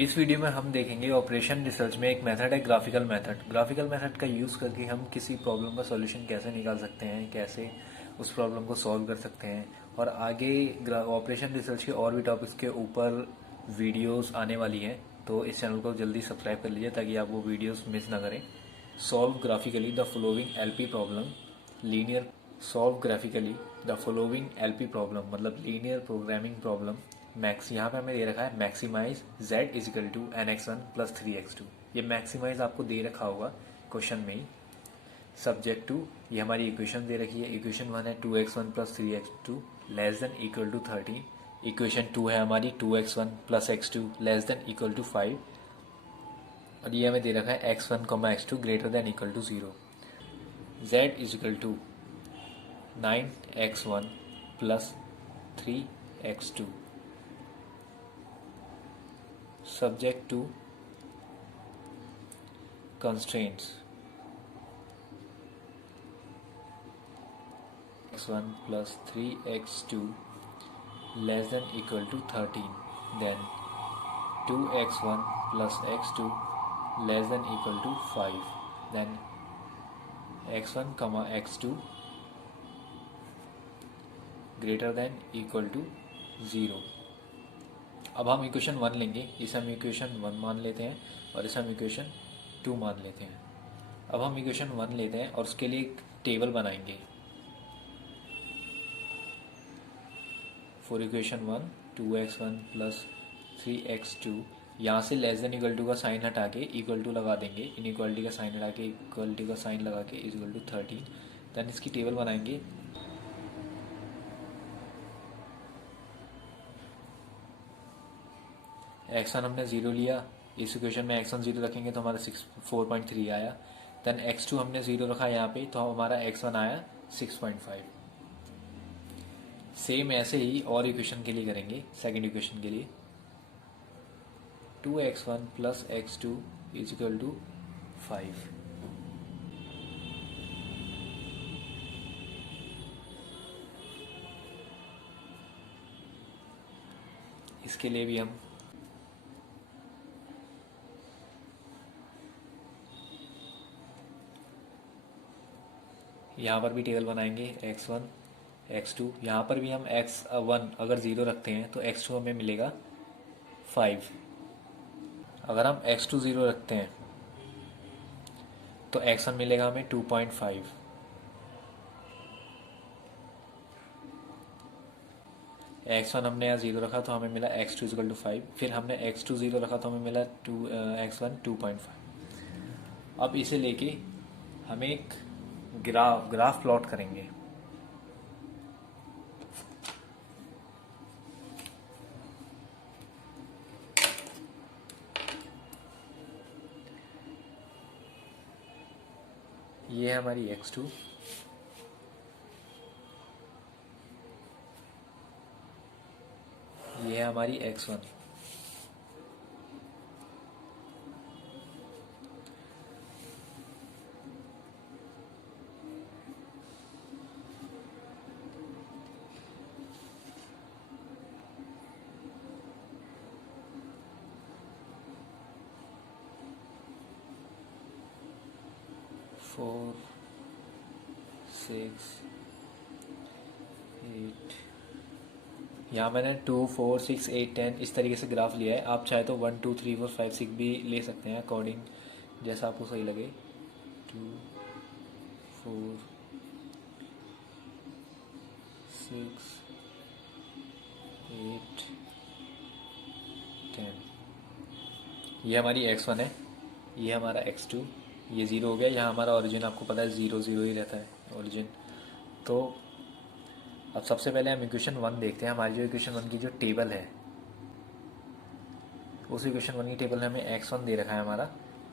इस वीडियो में हम देखेंगे ऑपरेशन रिसर्च में एक मेथड है ग्राफिकल मेथड। ग्राफिकल मेथड का यूज़ करके हम किसी प्रॉब्लम का सॉल्यूशन कैसे निकाल सकते हैं, कैसे उस प्रॉब्लम को सॉल्व कर सकते हैं। और आगे ऑपरेशन रिसर्च के और भी टॉपिक्स के ऊपर वीडियोस आने वाली हैं, तो इस चैनल को जल्दी सब्सक्राइब कर लीजिए ताकि आप वो वीडियोस मिस ना करें। Solve graphically the following LP problem linear. Solve graphically the following LP problem मतलब लीनियर प्रोग्रामिंग प्रॉब्लम। मैक्स यहाँ पे हमें दे रखा है maximize z is equal to nx1 plus 3x2। ये मैक्सिमाइज आपको दे रखा होगा क्वेश्चन में ही। सब्जेक्ट टू, ये हमारी इक्वेशन दे रखी है। इक्वेशन 1 है 2x1 plus 3x2 less than equal to 13। Equation 2 है हमारी 2x1 plus x2 less than equal to 5। और ये हमें दे रखा है x1 x2 greater than equal to 0। z is equal to 9x1 plus 3x2 subject to constraints x1 plus 3x2 less than equal to 13, then 2x1 plus x2 less than equal to 5, then x1 comma x2 greater than equal to 0। अब हम equation 1 लेंगे, इसे हम equation 1 मान लेते हैं और इसे हम इक्वेशन 2 मान लेते हैं। अब हम इक्वेशन 1 लेते हैं और उसके लिए एक टेबल बनाएंगे। For equation 1 2x1 plus 3x2, यहाँ से लेस देन इक्वल टू का साइन हटा के इक्वल टू लगा देंगे। इनइक्वालिटी का साइन हटा के इक्वलिटी का साइन लगा के इज इक्वल टू 13। देन इसकी टेबल बनाएंगे। x1 हमने 0 लिया, इस इक्वेशन में x1 0 रखेंगे तो हमारा 4.3 आया। देन x2 हमने 0 रखा यहाँ पे तो हमारा x1 आया 6.5। सेम ऐसे ही और इक्वेशन के लिए करेंगे। सेकंड इक्वेशन के लिए 2x1 plus x2 is equal to 5। इसके लिए भी हम यहाँ पर भी टेबल बनाएंगे। x1 x2, यहाँ पर भी हम x1 अगर 0 रखते हैं तो x2 हमें मिलेगा 5। अगर हम x2 0 रखते हैं तो x1 मिलेगा हमें 2.5। x1 हमने यहाँ 0 रखा तो हमें मिला x2 इक्वल टू 5। फिर हमने x2 0 रखा तो हमें मिला x1 2.5। अब इसे लेके हमें एक ग्राफ प्लॉट करेंगे। ये है हमारी x2, ये है हमारी x1। फोर 6 8, यहाँ मैंने 2 4 6 8 10 इस तरीके से ग्राफ लिया है। आप चाहे तो 1 2 3 4 5 6 भी ले सकते हैं अकॉर्डिंग जैसा आपको सही लगे। 2 4 6 8 10। ये हमारी x1 है, ये हमारा x2, ये 0 हो गया। यहाँ हमारा ओरिजिन आपको पता है 0 0 ही रहता है ओरिजिन। तो अब सबसे पहले हम इक्वेशन 1 देखते हैं। हमारी जो इक्वेशन 1 की जो टेबल है, उस इक्वेशन 1 की टेबल में हमें x1 दे रखा है हमारा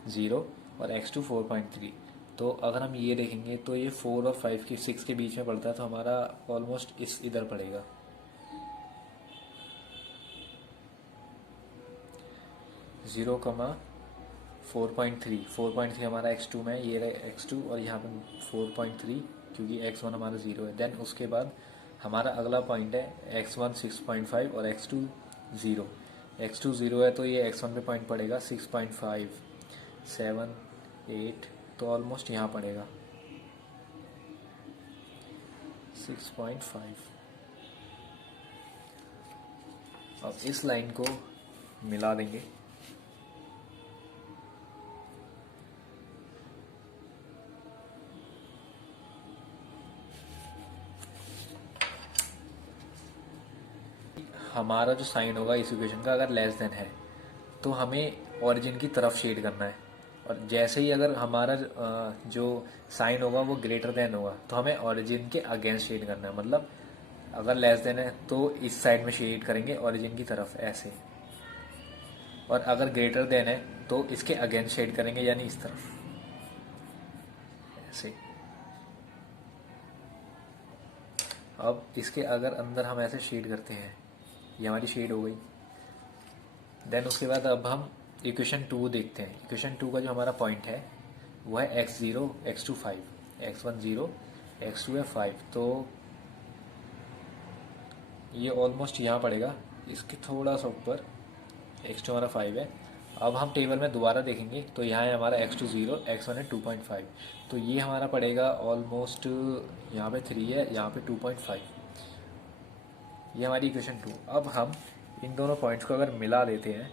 0 और x2 4.3। तो अगर हम ये देखेंगे तो ये 4 और 5 के 6 के बीच में पड़ता है, तो हमारा ऑलमोस्ट इस इधर पड़ेगा। 0, 4.3 4.3 हमारा x2 में, ये रहा x2 और यहाँ पर 4.3 क्योंकि x1 हमारा 0 है। देन उसके बाद हमारा अगला पॉइंट है x1 6.5 और x2 0। x2 0 है तो ये x1 पे पॉइंट पड़ेगा 6.5, 7, 8, तो ऑलमोस्ट यहाँ पड़ेगा 6.5। अब इस लाइन को मिला देंगे। हमारा जो साइन होगा इस इक्वेशन का अगर लेस देन है तो हमें ओरिजिन की तरफ शेड करना है, और जैसे ही अगर हमारा जो साइन होगा वो ग्रेटर देन होगा तो हमें ओरिजिन के अगेंस्ट शेड करना है। मतलब अगर लेस देन है तो इस साइड में शेड करेंगे ओरिजिन की तरफ ऐसे, और अगर ग्रेटर देन है तो इसके अगेंस्ट शेड करेंगे यानी इस तरफ ऐसे। अब इसके अगर अंदर हम ऐसे शेड करते हैं, ये हमारी शेड हो गई। देन उसके बाद अब हम इक्वेशन 2 देखते हैं। इक्वेशन 2 का जो हमारा पॉइंट है वो है x0, x2 5, x1 0, x2 है 5, तो ये ऑलमोस्ट यहाँ पड़ेगा, इसके थोड़ा सा ऊपर। x2 हमारा 5 है। अब हम टेबल में दोबारा देखेंगे तो यहाँ है हमारा x2 0, x1 है 2.5, तो ये हमारा पड़ेगा ऑलमोस्ट, यहाँ पे 3 है, यहाँ पे 2.5। ये हमारी इक्वेशन 2। अब हम इन दोनों पॉइंट्स को अगर मिला देते हैं,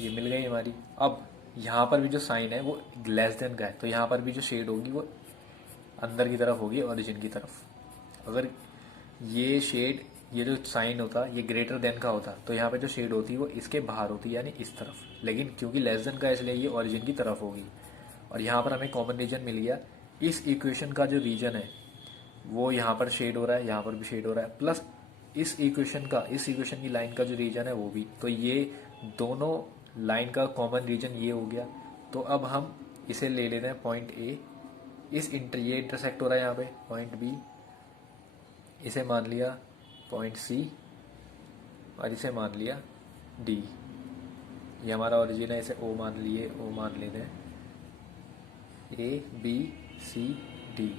ये मिल गई हमारी। अब यहाँ पर भी जो साइन है वो लेस देन का है, तो यहाँ पर भी जो शेड होगी वो अंदर की तरफ होगी ओरिजिन की तरफ। अगर ये शेड, ये जो साइन होता ये ग्रेटर देन का होता तो यहाँ पे जो शेड होती वो इसके बाहर होती यानी इस तरफ, लेकिन क्योंकि लेस देन का है इसलिए ये ओरिजिन की तरफ होगी। और यहाँ पर हमें कॉमन रीजन मिल गया। इस इक्वेशन का जो रीजन है वो यहाँ पर शेड हो रहा है, यहाँ पर भी शेड हो रहा है, प्लस इस इक्वेशन की लाइन का जो रीजन है वो भी। तो ये दोनों लाइन का कॉमन रीजन ये हो गया। तो अब हम इसे ले लेते हैं पॉइंट ए, ये इंटरसेक्ट हो रहा है यहाँ पे पॉइंट बी, इसे मान लिया पॉइंट सी, और इसे मान लिया डी। ये हमारा ओरिजिन है, इसे ओ मान लेते हैं, ए बी सी डी।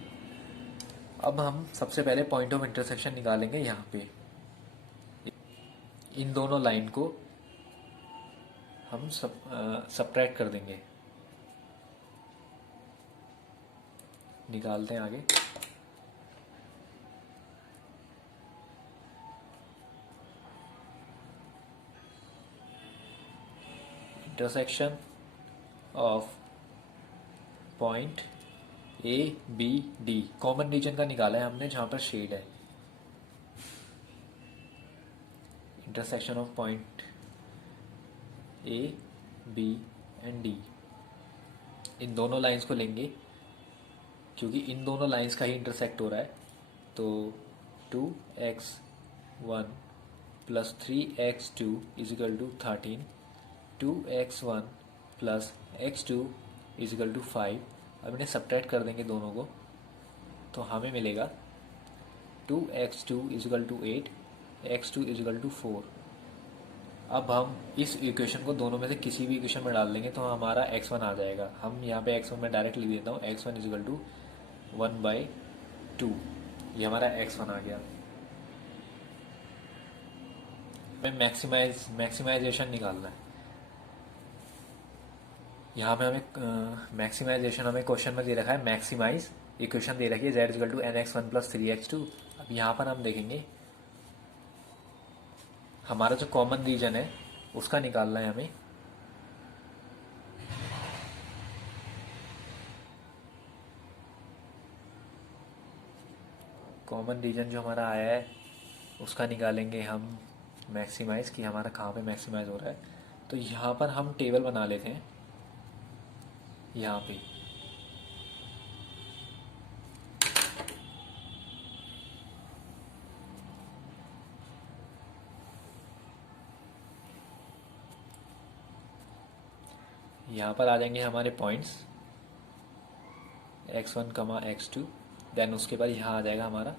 अब हम सबसे पहले पॉइंट ऑफ इंटरसेक्शन निकालेंगे यहाँ पे। इन दोनों लाइन को हम सब्ट्रैक्ट कर देंगे। निकालते हैं आगे। Intersection of point A B D, common region का निकाला है हमने जहां पर शेड है। Intersection of point A B and D, इन दोनों लाइंस को लेंगे क्योंकि इन दोनों लाइंस का ही इंटरसेक्ट हो रहा है। तो 2x1 plus 3x2 is equal to 13, 2x1 plus x2 is equal to 5। अब इन्हें सब्ट्रैक्ट कर देंगे दोनों को, तो हमें मिलेगा 2x2 is equal to 8, x2 is equal to 4। अब हम इस इक्वेशन को दोनों में से किसी भी इक्वेशन में डाल देंगे तो हमारा x1 आ जाएगा। हम यहाँ पे x1 में डायरेक्ट लिख देता हूँ, x1 इज इक्वल टू 1/2। ये हमारा x1 आ गया। हमें मैक्सिमाइजेशन निकालना है। यहाँ पे हमें मैक्सिमाइजेशन हमें क्वेश्चन में दे रखा है, मैक्सिमाइज इक्वेशन दे रखी है z equal to nx1 plus 3x2। अब यहाँ पर हम देखेंगे हमारा जो कॉमन रीजन है उसका निकालना है हमें। कॉमन रीजन जो हमारा आया है उसका निकालेंगे हम मैक्सिमाइज, कि हमारा कहाँ पे मैक्सिमाइज हो रहा है। तो यहाँ पर हम टेबल बना लेते हैं। यहाँ पे यहाँ पर आ जाएंगे हमारे पॉइंट्स x1, x2। देन उसके बाद यहाँ आ जाएगा हमारा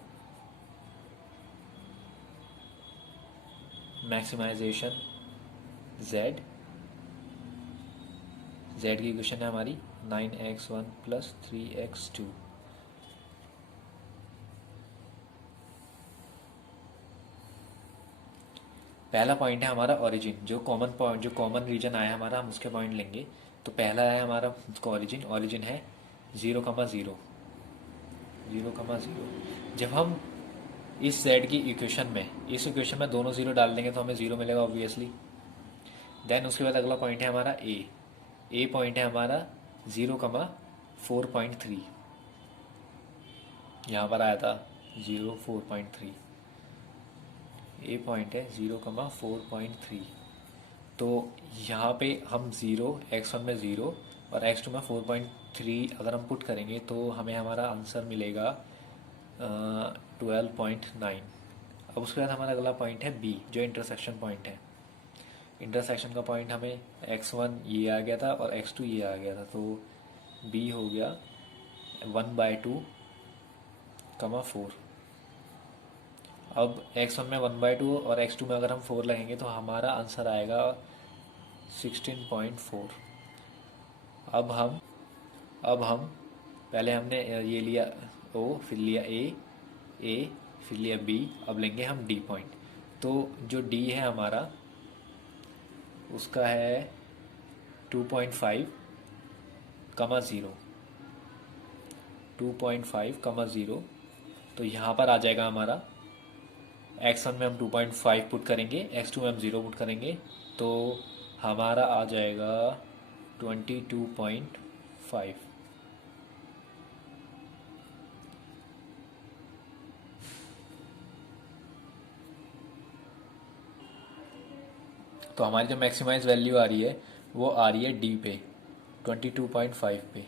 मैक्सिमाइजेशन z की इक्वेशन है हमारी 9x1 प्लस 3x2। पहला पॉइंट है हमारा ओरिजिन, जो कॉमन पॉइंट, जो कॉमन रीजन आया हमारा, हम उसके पॉइंट लेंगे। तो पहला है हमारा ओरिजिन, ओरिजिन है 0,0, 0,0। जब हम इस z की इक्वेशन में, इस इक्वेशन में दोनों जीरो डाल देंगे तो हमें जीरो मिलेगा ऑब्वियसली। देन उसके बाद अगला पॉइंट है हमारा ए पॉइंट है हमारा 0,4.3, यहाँ पर आया था 0,4.3। ए पॉइंट है 0,4.3। तो यहाँ पे हम ज़ीरो, x1 में ज़ीरो और x2 में 4.3 अगर हम पुट करेंगे तो हमें हमारा आंसर मिलेगा 12.9। अब उसके बाद हमारा अगला पॉइंट है बी, जो इंटरसेक्शन पॉइंट है। इंटरसेक्शन का पॉइंट हमें x1 ये आ गया था और x2 ये आ गया था, तो बी हो गया 1/2,4। अब x1 में 1/2 और x2 में अगर हम 4 लगेंगे तो हमारा आंसर आएगा 16.4। अब हम पहले हमने ये लिया ओ, फिर लिया ए फिर लिया बी, अब लेंगे हम डी पॉइंट। तो जो डी है हमारा उसका है 2.5,0, 2.5,0। तो यहाँ पर आ जाएगा हमारा x1 में हम 2.5 पुट करेंगे, x2 में हम 0 पुट करेंगे, तो हमारा आ जाएगा 22.5। तो हमारी जो मैक्सिमाइज वैल्यू आ रही है वो आ रही है डी पे 22.5 पे।